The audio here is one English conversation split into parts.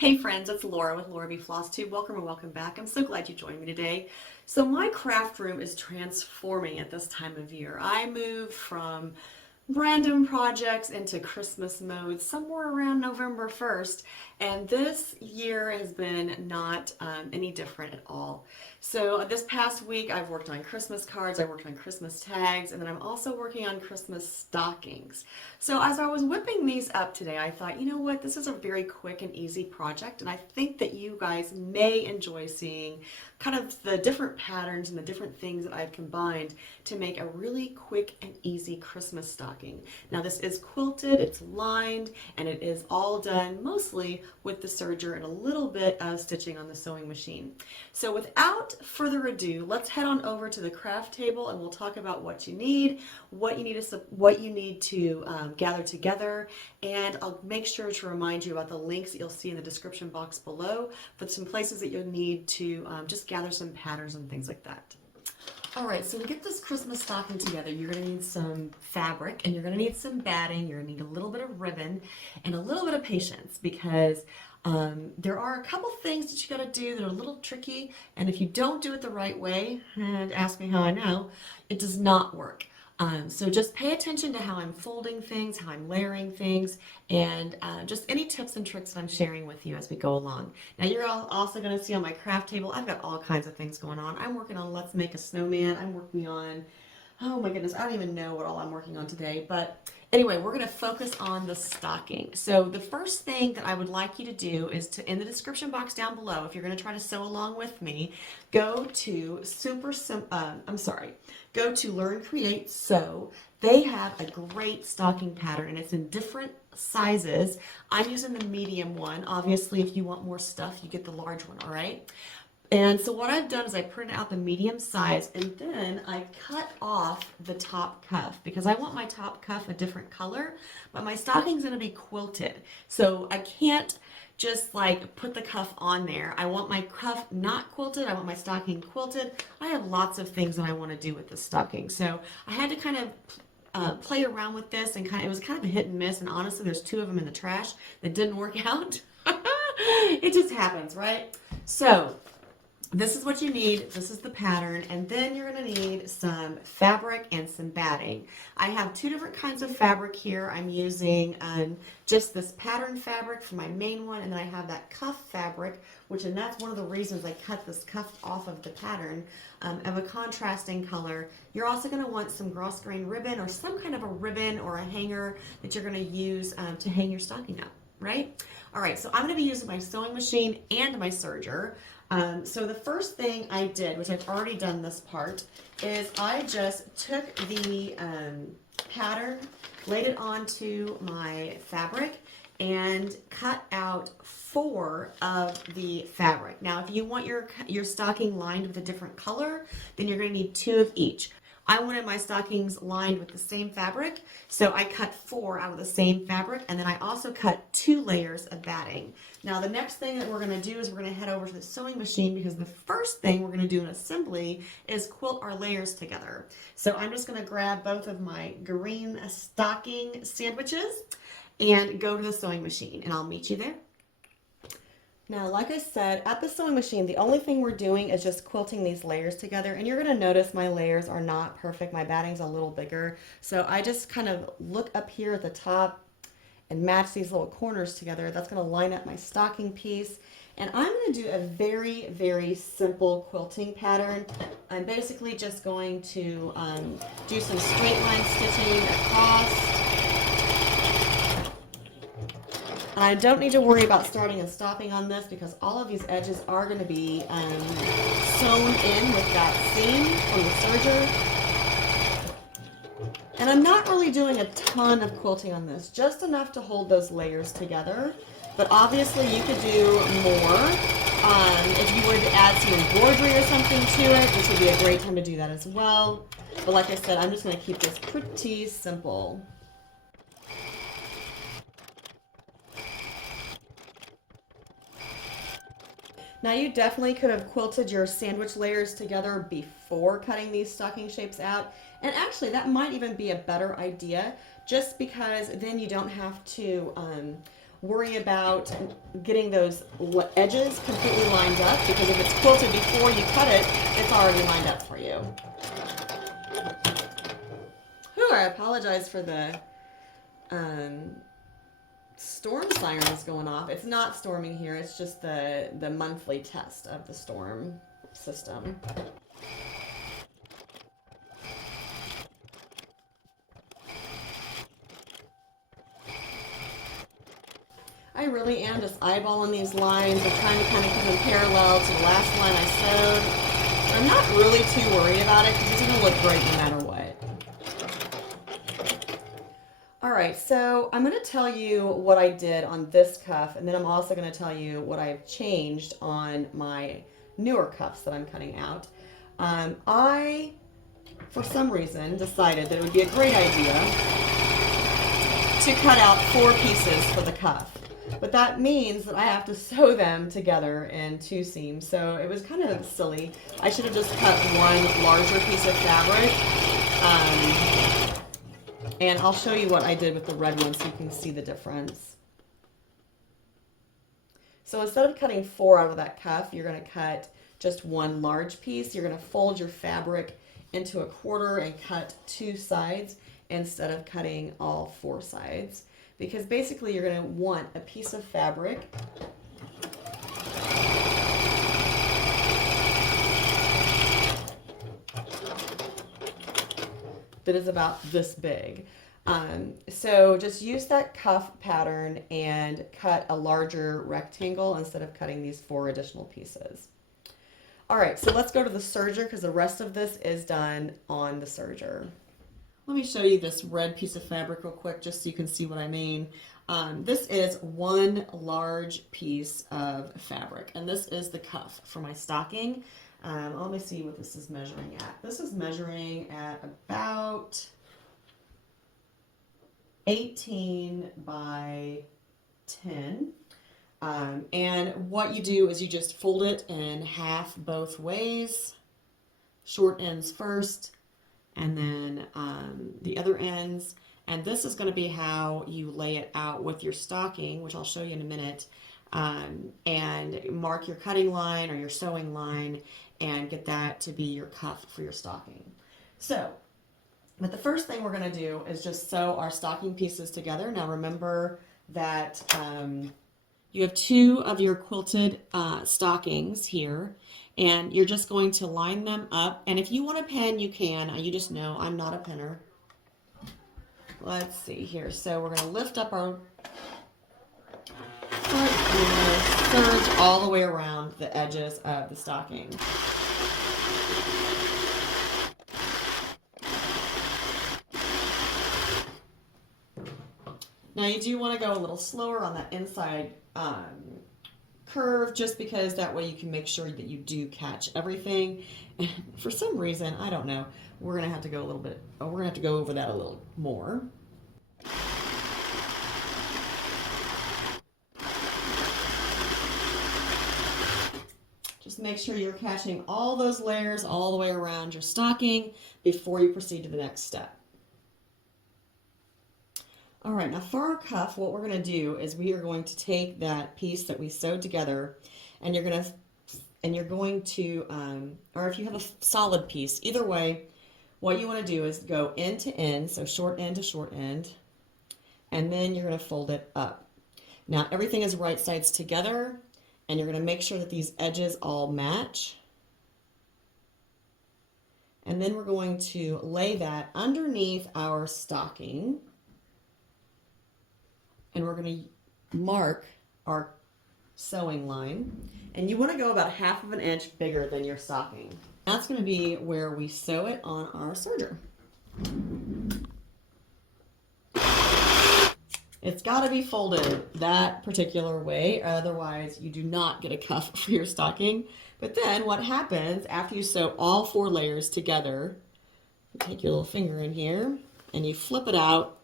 Hey friends, it's Laura with Laura B. Floss Tube. Welcome and welcome back. I'm so glad you joined me today. So my craft room is transforming at this time of year. I moved from random projects into Christmas mode somewhere around November 1st, and this year has been not any different at all. So this past week I've worked on Christmas cards, I worked on Christmas tags, and then I'm also working on Christmas stockings. So as I was whipping these up today, I thought, you know what, this is a very quick and easy project, and I think that you guys may enjoy seeing kind of the different patterns and the different things that I've combined to make a really quick and easy Christmas stocking. Now this is quilted, it's lined, and it is all done mostly with the serger and a little bit of stitching on the sewing machine. So without further ado, let's head on over to the craft table and we'll talk about what you need, what you need to gather together, and I'll make sure to remind you about the links that you'll see in the description box below for some places that you'll need to just gather some patterns and things like that. All right, so to get this Christmas stocking together, you're going to need some fabric and you're going to need some batting. You're going to need a little bit of ribbon and a little bit of patience because there are a couple things that you got to do that are a little tricky, and if you don't do it the right way, and ask me how I know, it does not work. So just pay attention to how I'm folding things, how I'm layering things, and just any tips and tricks that I'm sharing with you as we go along. Now you're also going to see on my craft table, I've got all kinds of things going on. I'm working on Let's Make a Snowman. I'm working on, oh my goodness, I don't even know what all I'm working on today. But anyway, we're going to focus on the stocking. So the first thing that I would like you to do is to, in the description box down below, if you're going to try to sew along with me, go to go to Learn, Create, Sew. They have a great stocking pattern and it's in different sizes. I'm using the medium one. Obviously, if you want more stuff, you get the large one, all right? And so what I've done is I printed out the medium size and then I cut off the top cuff because I want my top cuff a different color, but my stocking's going to be quilted. So I can't just like put the cuff on there. I want my cuff not quilted. I want my stocking quilted. I have lots of things that I want to do with this stocking. So I had to kind of play around with this and it was kind of a hit and miss. And honestly, there's two of them in the trash that didn't work out. It just happens, right? So this is what you need. This is the pattern, and then you're going to need some fabric and some batting. I have two different kinds of fabric here. I'm using just this pattern fabric for my main one, and then I have that cuff fabric, and that's one of the reasons I cut this cuff off of the pattern of a contrasting color. You're also going to want some grosgrain ribbon or some kind of a ribbon or a hanger that you're going to use to hang your stocking up, right? All right, so I'm going to be using my sewing machine and my serger. So the first thing I did, which I've already done this part, is I just took the pattern, laid it onto my fabric, and cut out 4 of the fabric. Now, if you want your stocking lined with a different color, then you're going to need 2 of each. I wanted my stockings lined with the same fabric, so I cut 4 out of the same fabric, and then I also cut 2 layers of batting. Now the next thing that we're going to do is we're going to head over to the sewing machine because the first thing we're going to do in assembly is quilt our layers together. So I'm just going to grab both of my green stocking sandwiches and go to the sewing machine, and I'll meet you there. Now, like I said, at the sewing machine, the only thing we're doing is just quilting these layers together, and you're going to notice my layers are not perfect. My batting's a little bigger, so I just kind of look up here at the top and match these little corners together. That's going to line up my stocking piece, and I'm going to do a very, very simple quilting pattern. I'm basically just going to do some straight line stitching across. I don't need to worry about starting and stopping on this because all of these edges are going to be sewn in with that seam from the serger. And I'm not really doing a ton of quilting on this, just enough to hold those layers together. But obviously you could do more. If you would add some embroidery or something to it, this would be a great time to do that as well. But like I said, I'm just going to keep this pretty simple. Now you definitely could have quilted your sandwich layers together before cutting these stocking shapes out. And actually that might even be a better idea just because then you don't have to worry about getting those edges completely lined up, because if it's quilted before you cut it, it's already lined up for you. Whew, I apologize for the storm sirens going off. It's not storming here, it's just the monthly test of the storm system. I really am just eyeballing these lines. I'm trying to kind of keep them parallel to the last line I sewed. I'm not really too worried about it because it's going to look great no matter what. All right, so I'm going to tell you what I did on this cuff, and then I'm also going to tell you what I've changed on my newer cuffs that I'm cutting out. I, for some reason, decided that it would be a great idea to cut out 4 pieces for the cuff. But that means that I have to sew them together in 2 seams. So it was kind of silly. I should have just cut one larger piece of fabric. And I'll show you what I did with the red one so you can see the difference. So instead of cutting 4 out of that cuff, you're going to cut just 1 large piece. You're going to fold your fabric into a quarter and cut 2 sides instead of cutting all 4 sides. Because basically you're going to want a piece of fabric that is about this big. So just use that cuff pattern and cut a larger rectangle instead of cutting these 4 additional pieces. All right, so let's go to the serger because the rest of this is done on the serger. Let me show you this red piece of fabric real quick just so you can see what I mean. This is 1 large piece of fabric, and this is the cuff for my stocking. Let me see what this is measuring at. This is measuring at about 18 by 10. And what you do is you just fold it in half both ways, short ends first, and then the other ends. And this is going to be how you lay it out with your stocking, which I'll show you in a minute, and mark your cutting line or your sewing line and get that to be your cuff for your stocking. So, but the first thing we're going to do is just sew our stocking pieces together. Now remember that you have 2 of your quilted stockings here, and you're just going to line them up. And if you want a pen, you can. You just know I'm not a penner. Let's see here. So we're going to lift up our foot and serge all the way around the edges of the stocking. Now you do want to go a little slower on that inside curve, just because that way you can make sure that you do catch everything. And for some reason, I don't know, we're going to have to go a little bit, we're going to have to go over that a little more. Just make sure you're catching all those layers all the way around your stocking before you proceed to the next step. All right, now for our cuff, what we're going to do is we are going to take that piece that we sewed together, and you're going to, or if you have a solid piece, either way, what you want to do is go end to end, so short end to short end, and then you're going to fold it up. Now everything is right sides together, and you're going to make sure that these edges all match. And then we're going to lay that underneath our stocking. And we're going to mark our sewing line. And you want to go about 1/2 inch bigger than your stocking. That's going to be where we sew it on our serger. It's got to be folded that particular way, otherwise you do not get a cuff for your stocking. But then what happens after you sew all 4 layers together, you take your little finger in here and you flip it out,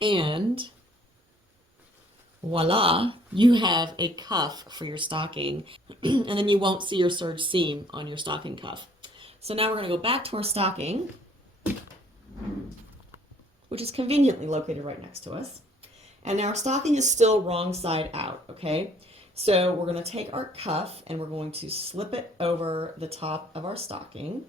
and voila, you have a cuff for your stocking. And then you won't see your serge seam on your stocking cuff. So now we're going to go back to our stocking, which is conveniently located right next to us. And now our stocking is still wrong side out, okay? So we're going to take our cuff and we're going to slip it over the top of our stocking.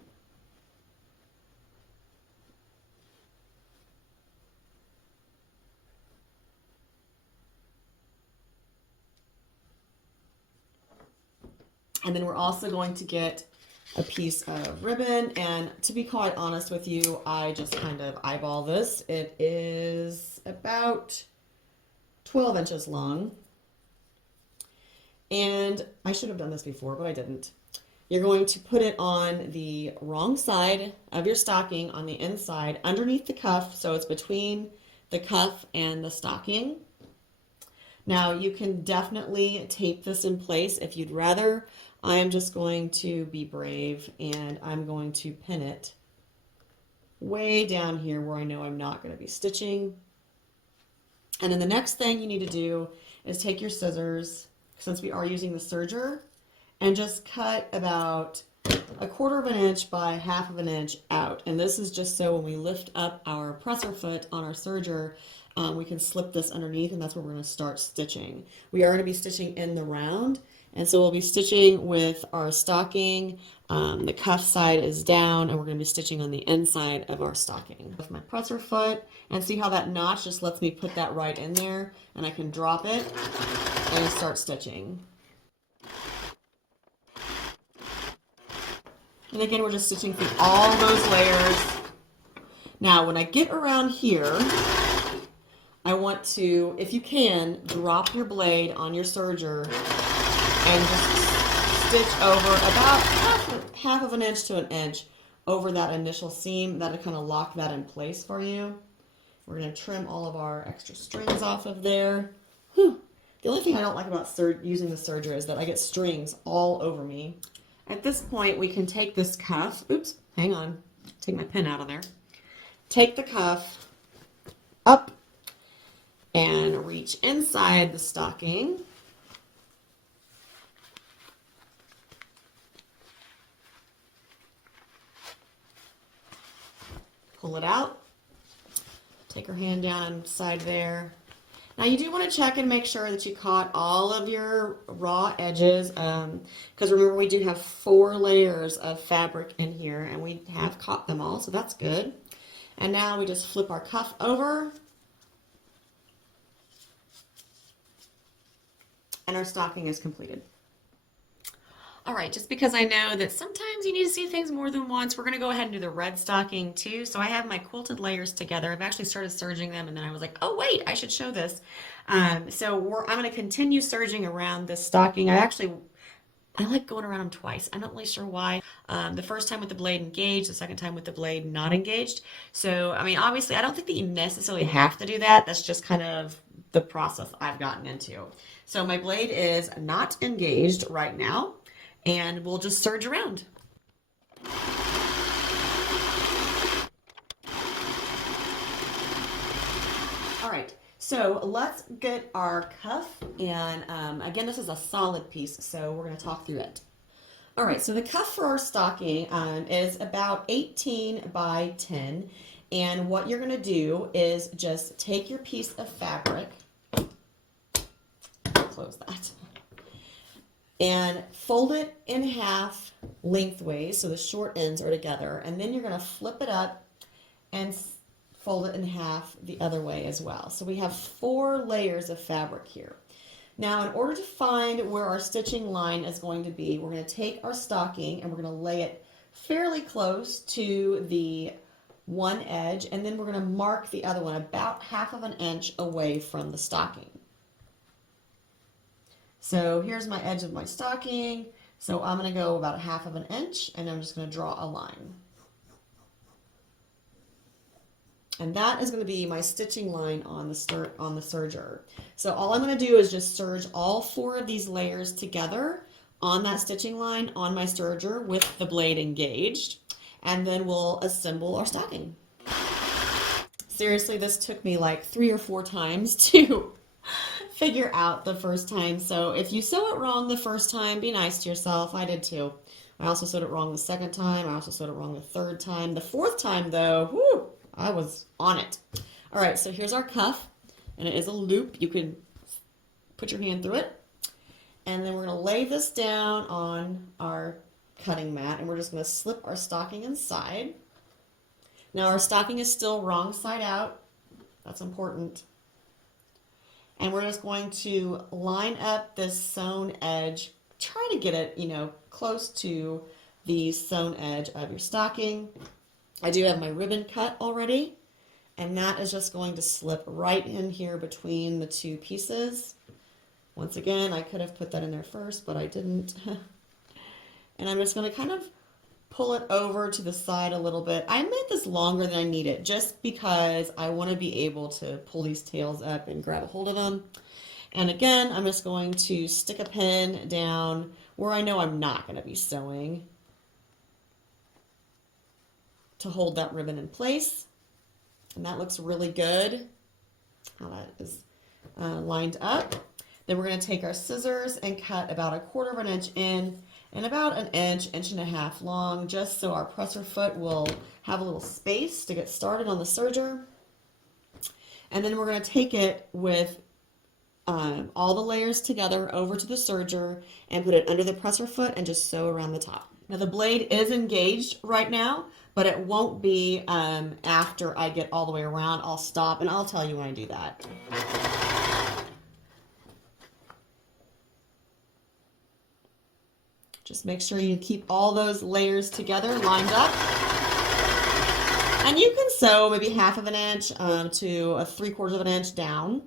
And then we're also going to get a piece of ribbon, and to be quite honest with you, I just kind of eyeball this. It is about 12 inches long. And I should have done this before, but I didn't. You're going to put it on the wrong side of your stocking on the inside underneath the cuff, so it's between the cuff and the stocking. Now you can definitely tape this in place if you'd rather. I am just going to be brave and I'm going to pin it way down here where I know I'm not going to be stitching. And then the next thing you need to do is take your scissors, since we are using the serger, and just cut about 1/4 of an inch by 1/2 of an inch out. And this is just so when we lift up our presser foot on our serger, we can slip this underneath, and that's where we're going to start stitching. We are going to be stitching in the round, and so we'll be stitching with our stocking. The cuff side is down, and we're going to be stitching on the inside of our stocking. With my presser foot, and see how that notch just lets me put that right in there, and I can drop it and start stitching. And again, we're just stitching through all those layers. Now, when I get around here, I want to, if you can, drop your blade on your serger and just stitch over about half of an inch to an inch over that initial seam. That'll kind of lock that in place for you. We're going to trim all of our extra strings off of there. Whew. The only thing I don't like about using the serger is that I get strings all over me. At this point, we can take this cuff. Oops, hang on. Take my pin out of there. Take the cuff up and reach inside the stocking. Pull it out. Take her hand down inside there. Now you do want to check and make sure that you caught all of your raw edges, because remember we do have 4 layers of fabric in here and we have caught them all, so that's good. And now we just flip our cuff over and our stocking is completed. All right, just because I know that sometimes you need to see things more than once, we're going to go ahead and do the red stocking too. So I have my quilted layers together. I've actually started serging them, and then I was like, oh wait, I should show this. I'm going to continue serging around this stocking. I like going around them twice. I'm not really sure why. The first time with the blade engaged, the second time with the blade not engaged. So, I mean, obviously, I don't think that you necessarily have to do that. That's just kind of the process I've gotten into. So my blade is not engaged right now, and we'll just serge around. All right. So let's get our cuff, and again, this is a solid piece, so we're going to talk through it. All right, so the cuff for our stocking is about 18 by 10, and what you're going to do is just take your piece of fabric, close that, and fold it in half lengthways so the short ends are together, and then you're going to flip it up and fold it in half the other way as well. So we have 4 layers of fabric here. Now, in order to find where our stitching line is going to be, we're going to take our stocking and we're going to lay it fairly close to the one edge, and then we're going to mark the other one about 1/2 of an inch away from the stocking. So here's my edge of my stocking. So I'm going to go about 1/2 of an inch, and I'm just going to draw a line. And that is going to be my stitching line on the serger. So all I'm going to do is just serge all 4 of these layers together on that stitching line on my serger with the blade engaged, and then we'll assemble our stocking. Seriously, this took me like 3 or 4 times to figure out the first time. So if you sew it wrong the first time, be nice to yourself. I did too. I also sewed it wrong the second time. I also sewed it wrong the third time. The 4th time though, whoo, I was on it. All right, so here's our cuff. and it is a loop. You can put your hand through it. And then we're going to lay this down on our cutting mat, and we're just going to slip our stocking inside. Now our stocking is still wrong side out. That's important. And we're just going to line up this sewn edge. Try to get it, close to the sewn edge of your stocking. I do have my ribbon cut already, and that is just going to slip right in here between the two pieces. Once again, I could have put that in there first, but I didn't. And I'm just going to kind of pull it over to the side a little bit. I made this longer than I need it just because I want to be able to pull these tails up and grab a hold of them. And again, I'm just going to stick a pin down where I know I'm not going to be sewing to hold that ribbon in place. And that looks really good, how that is lined up. Then we're going to take our scissors and cut about 1/4 inch in and about an inch, inch and a half long, just so our presser foot will have a little space to get started on the serger. And then we're going to take it with all the layers together over to the serger and put it under the presser foot and just sew around the top. Now the blade is engaged right now, but it won't be after I get all the way around. I'll stop and I'll tell you when I do that. Just make sure you keep all those layers together, lined up. And you can sew maybe 1/2 inch to 3/4 inch down.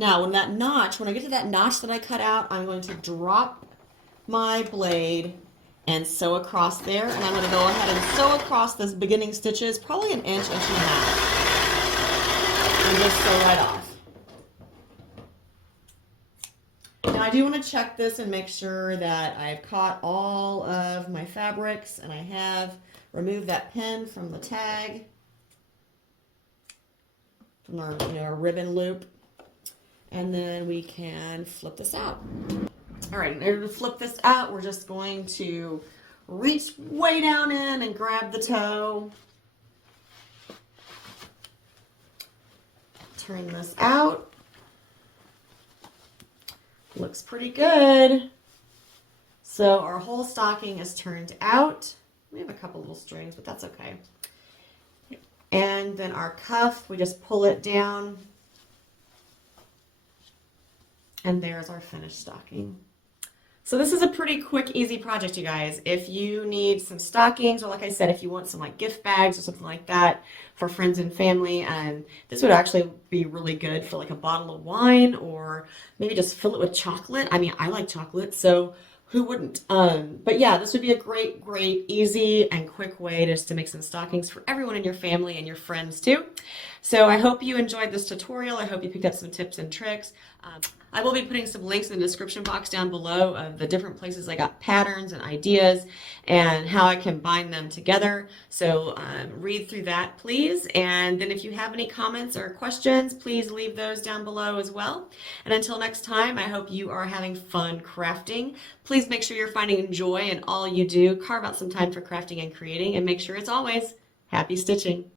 Now, when I get to that notch that I cut out, I'm going to drop my blade and sew across there. And I'm going to go ahead and sew across those beginning stitches, probably an inch, inch and a half. And just sew right off. Now, I do want to check this and make sure that I've caught all of my fabrics and I have removed that pin from the tag, from our ribbon loop. And then we can flip this out. All right, in order to flip this out, we're just going to reach way down in and grab the toe. Turn this out. Looks pretty good. So our whole stocking is turned out. We have a couple little strings, but that's okay. And then our cuff, we just pull it down. And there's our finished stocking. So this is a pretty quick, easy project, you guys. If you need some stockings, or like I said, if you want some like gift bags or something like that for friends and family, this would actually be really good for like a bottle of wine, or maybe just fill it with chocolate. I mean, I like chocolate, so who wouldn't? But yeah, this would be a great, easy and quick way just to make some stockings for everyone in your family and your friends too. So I hope you enjoyed this tutorial. I hope you picked up some tips and tricks. I will be putting some links in the description box down below of the different places I got patterns and ideas and how I combine them together. So read through that, please. And then if you have any comments or questions, please leave those down below as well. And until next time, I hope you are having fun crafting. Please make sure you're finding joy in all you do. Carve out some time for crafting and creating, and make sure it's always happy stitching.